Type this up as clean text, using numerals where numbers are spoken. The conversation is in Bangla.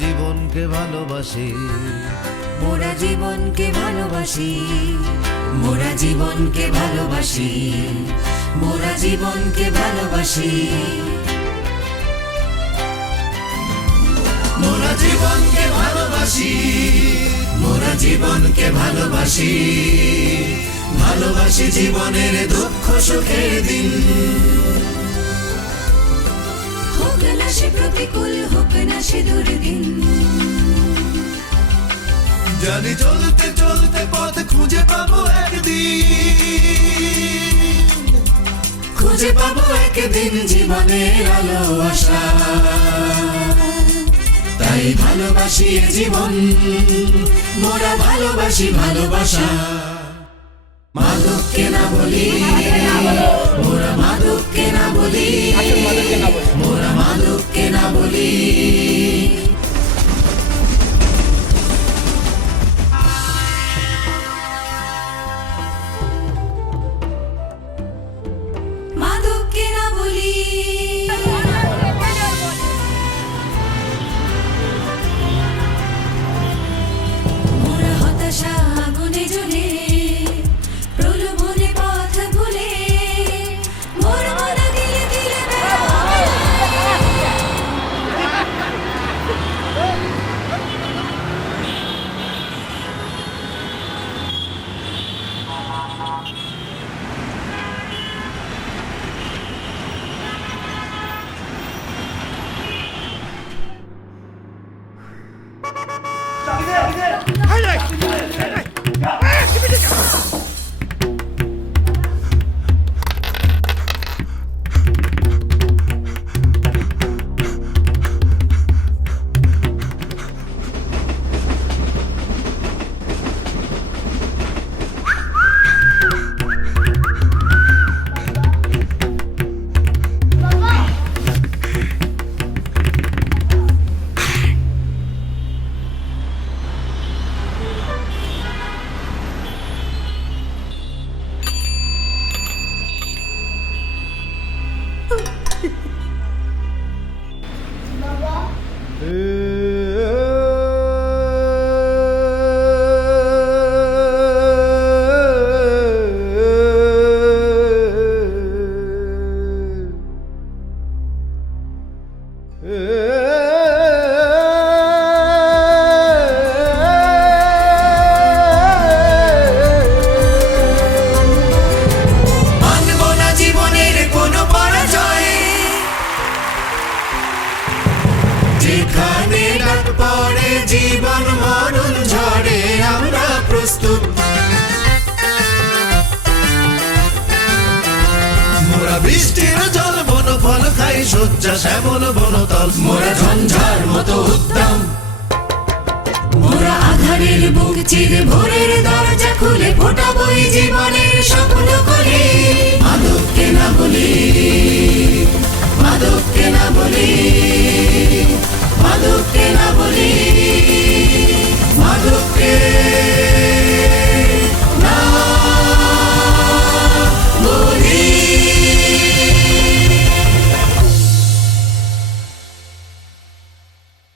জীবনকে ভালোবাসি, মোরা জীবনকে ভালোবাসি, মোরা জীবনকে ভালোবাসি, মোরা জীবনকে ভালোবাসি, মোরা জীবনকে ভালোবাসি, মোরা জীবনকে ভালোবাসি, ভালোবাসি জীবনের দুঃখ সুখের দিন। হোক না সে প্রতিকূল, হোক না সে দুর্দিন, জানি চলতে চলতে পথ খুঁজে পাবো একদিন, খুঁজে পাবো একদিন জীবনের আলো আশা। তাই ভালোবাসি এ জীবন, মোরা ভালোবাসি ভালোবাসা। মাদককে না বলি, মোরা মাদককে না বলি, মোরা মাদককে না বলি। মাদককে না বলি, মোরা হতাশা আগুনে জ্বলে, প্রলোভনে পথ ভুলে, মোরা মনে দিলে দিলে মানবো না জীবনের কোনো পরাজয়, যেখানে ডাক পড়ে জীবন মরণ ঝড়ে আমরা প্রস্তুত। মোরা বৃষ্টির জল বন ফল খাই, শয্যা শ্যামল বনতল, মোরা ঝঞ্ঝার মতো উদ্দাম। মোরা আধারের বুক চিরে ভোরের দরজা খুলে ফোটাবো এই জীবনের স্বপ্ন করে।